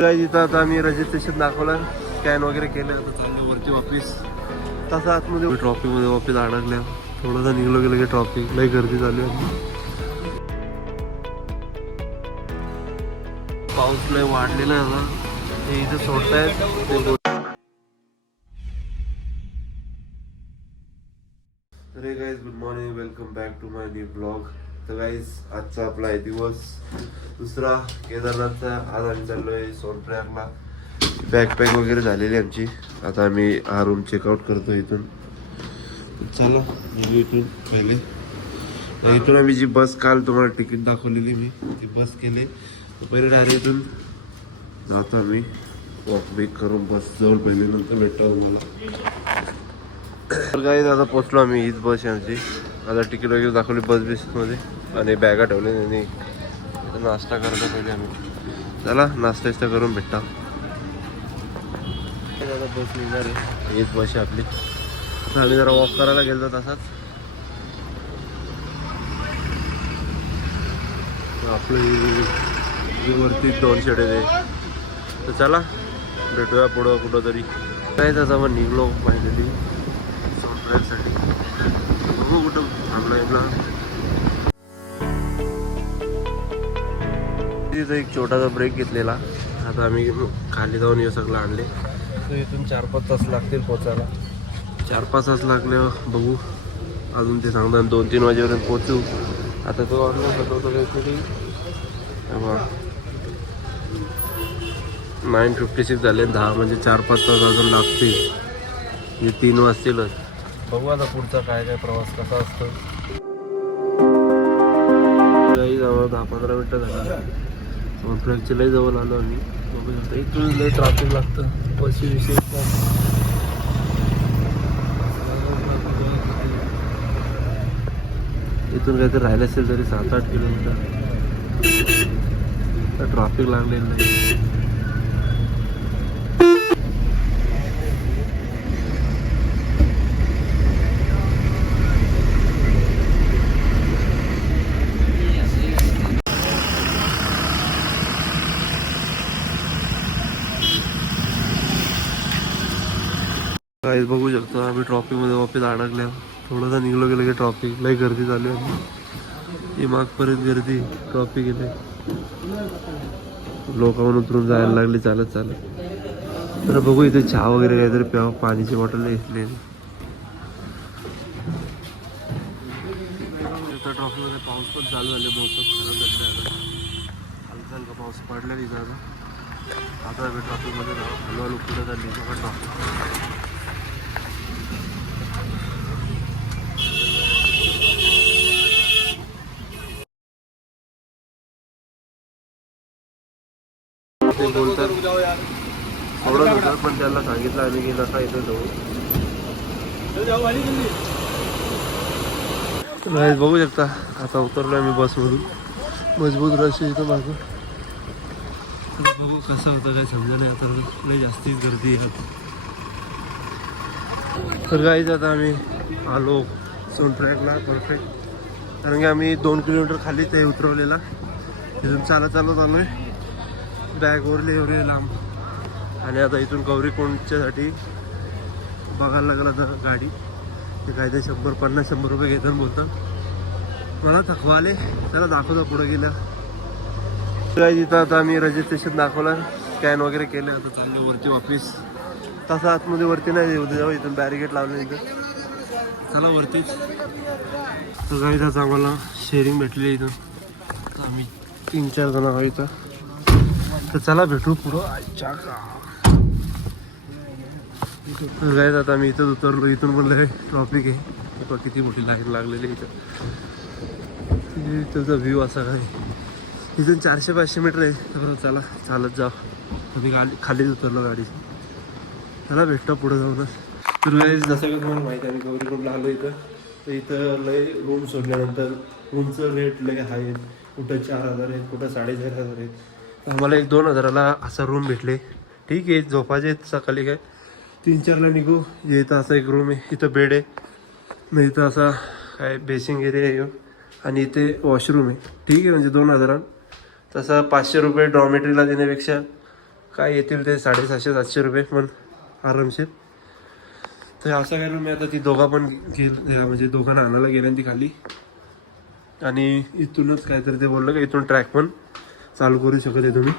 इथं आता आम्ही रजिस्ट्रेशन दाखवलं, स्कॅन वगैरे केलं. आता चाललो वरती वापस. तसं आतमध्ये ट्रॉफिकमध्ये वापस अडकल्या. थोडंसं निघलो गेलं की ट्रॉफिक लई गर्दी चालू आहे. पाऊस लय वाढलेला आहे आता. ते इथे सोडतायत. अरे guys, good morning, welcome back to my new blog. तर गाईज, आजचा आपला आहे दिवस दुसरा केदारनाथचा. आज आम्ही चाललो आहे सोनप्रयागला. बॅकपॅक वगैरे झालेली आमची. आता आम्ही हा रूम चेकआउट करतो इथून. चला निघू इथून. पहिले इथून आम्ही जी बस काल तुम्हाला तिकीट दाखवलेली मी ती बस केली. पहिले डायरेक्ट इथून जातो आम्ही वॉक बेक करून बस जवळ. पहिले नंतर भेटतो तुम्हाला. तर काही आता पोचलो आम्ही. हीच बस आहे आमची. आता तिकीट वगैरे दाखवली बस बिसमध्ये आणि बॅगा ठेवले त्यांनी. नाश्ता करता पहिले आम्ही. चला नाश्ता करून भेटता. आता बस निघणार आहे. हीच बस आहे आपली. आता आम्ही जरा वॉक करायला गेलो तसाच. आपलं वरती 2 शेड आहे. तर चला भेटूया पुढं कुठं तरी. काय आता मग निघलो फायनली साठी. बघू कुठं थांबलाय ना. तिथं एक छोटासा ब्रेक घेतलेला. आता आम्ही खाली जाऊन हे सगळं आणले. तर इथून 4-5 तास लागतील पोचायला. 4-5 तास लागले. बघू अजून ते सांगतात 2-3 वाजेपर्यंत पोचू. आता तो ऑनलाईन होतो काहीतरी 9:56 झाले. 10 म्हणजे 4-5 तास अजून लागतील. म्हणजे 3 वाजतीलच. बघू आता पुढचा काय प्रवास कसा असतो. काही जवळ 10-15 मिनटं झाली. सोनप्रयागच्या लई जवळ आलो आम्ही. बघू शकता इथून लई ट्रॅफिक लागतं. बस विषय इथून काहीतरी राहिलं असेल तरी 7-8 किलोमीटर ट्रॅफिक लागलेलं नाही. काही बघू शकतो आम्ही ट्रॉफिकमध्ये वापस अडकल्या. थोडंसं निघलो गेलं की ट्रॉफिक लई गर्दी चालू आहे. ही मागपर्यंत गर्दी ट्रॉफिक येते. लोकांवर उतरून जायला लागले चालत. तर बघू इथे चहा वगैरे काहीतरी प्यावं. पाणीची बॉटल घेतली. तर ट्रॉफिकमध्ये पाऊस पण चालू झाले. मोसम खराब झालेला. हलका पाऊस पडला तिथं. आता आम्ही ट्रॉफिकमध्ये जाऊ. हळूहळू पुढे चालली बघा ट्रॉफिक. ते बोलतात थोडं होतं पण त्याला सांगितलं आम्ही की नका इथं जाऊ. बघू शकता आता उतरलो आम्ही बसमधून. मजबूत रश इथं मागं. बघू कसं होतं काय समजा नाही. आता लई जास्तीच गर्दी आहे. तर काहीच आता आम्ही आलो सोनप्रयागला परफेक्ट. कारण की आम्ही 2 किलोमीटर खाली ते उतरवलेला. तिथून चालत आलोय. बॅग ओरली एवढी लांब. आणि आता इथून गौरीकुंडच्यासाठी बघायला लागलं तर गाडी ते काय ते 150-100 रुपये घेतात बोलतं. मला थकवा आले. त्याला दाखवतो पुढं गेल्या. इथं आता आम्ही रजिस्ट्रेशन दाखवलं, स्कॅन वगैरे केलं. आता चाललो वरती वापस. तसं आतमध्ये वरती नाही येऊ जाऊ. इथून बॅरिकेड लावलं इथं. चला वरतीच. तर काही त्याचं आम्हाला शेअरिंग भेटली इथून. तर आम्ही 3-4 जण आहोत इथं. तर चला भेटू पुढं. अच्छा का काय आता आम्ही इथंच उतरलो. इथून बोललं ट्रॉफिक आहे. किती मोठी लाईन लागलेली इथं. इथंचा व्ह्यू असा काय. इथून 400-500 मीटर आहे. तर चला चालत जाऊ. आम्ही खालीच उतरलो गाडीची. चला भेटतो पुढं जाऊनच. तर जसं का तुम्हाला माहिती आहे आम्ही गौरीकुंडला आलो इथं. तर इथं लय रूम सोडल्यानंतर रूमचं रेट लय हाय आहेत. कुठं 4,000 आहेत, कुठं 4,500 आहेत. तर आम्हाला 1-2 हजाराला असा रूम भेटले. ठीक आहे झोपाचे सकाळी काय 3-4ला निघू. इथं असं एक रूम आहे. इथं बेड आहे. मग इथं असा काय बेसिंग एरिया आहे आणि इथे वॉशरूम आहे. ठीक आहे म्हणजे 2 हजारात. तसं 500 रुपये डॉर्मेटरीला देण्यापेक्षा काय येतील ते 750-700 रुपये पण आरामशीर. तर असं काय मी आता ती दोघा पण म्हणजे दोघांना आणायला गेल्या ती खाली. आणि इथूनच काहीतरी ते बोललं का इथून ट्रॅक पण चालू करू शकत आहे तुम्ही.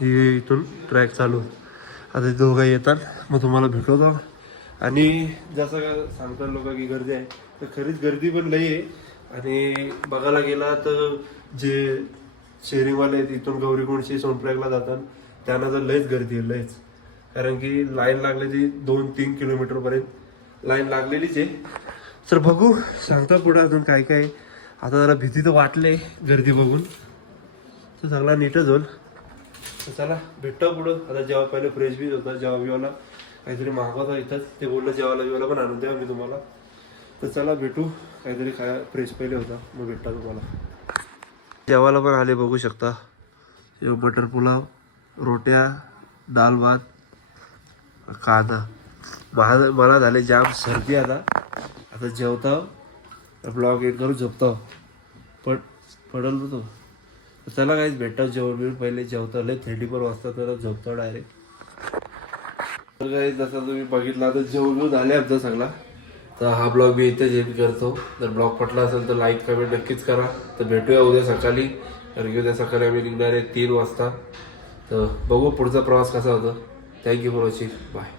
हे इथून ट्रॅक चालू. आता ते दोघं येतात मग तुम्हाला भेटवतो. आणि जसं का सांगतात लोक की गर्दी आहे तर खरीच गर्दी पण लई आहे. आणि बघायला गेला तर जे शेअरिंगवाले आहेत इथून गौरीकुंडशी सोनप्रयागला जातात त्यांना तर लयच गर्दी आहे लयच. कारण की लाईन लागलेली 2-3 किलोमीटरपर्यंत लाईन लागलेलीच आहे. तर बघू सांगता पुढं अजून काय काय. आता जरा भीती तर वाटले गर्दी बघून तर सगळा नीटच होईल. तर चला भेटतो पुढं. आता जेव्हा पहिले फ्रेश बीच होता जेव्हा बिवाला काहीतरी मागवता येतात ते बोललं जेवायला बिवाला पण आणून द्या मी तुम्हाला. तर चला भेटू काहीतरी काय फ्रेश पहिले होता मग भेटता तुम्हाला. जेवायला पण आले बघू शकता. बटर पुलाव, रोट्या, दाल भात, कांदा. मला झाले जाम सर्दी. आता जेवता ब्लॉग एड करून झोपता पडल तो. चला काहीच भेटता जेवण बिवून पहिले जेवता लय 34 वाजता तर झोपता डायरेक्ट. तर काही जसं तुम्ही बघितला तर जेवण झाले आमचा सगळा. तर हा ब्लॉग मी इथेच एंड करतो. जर ब्लॉग पटला असेल तर लाईक कमेंट नक्कीच करा. तर भेटूया उद्या सकाळी. कारण की उद्या सकाळी आम्ही निघणार आहे 3 वाजता. तर बघू पुढचा प्रवास कसा होतो. Thank you for watching. बाय.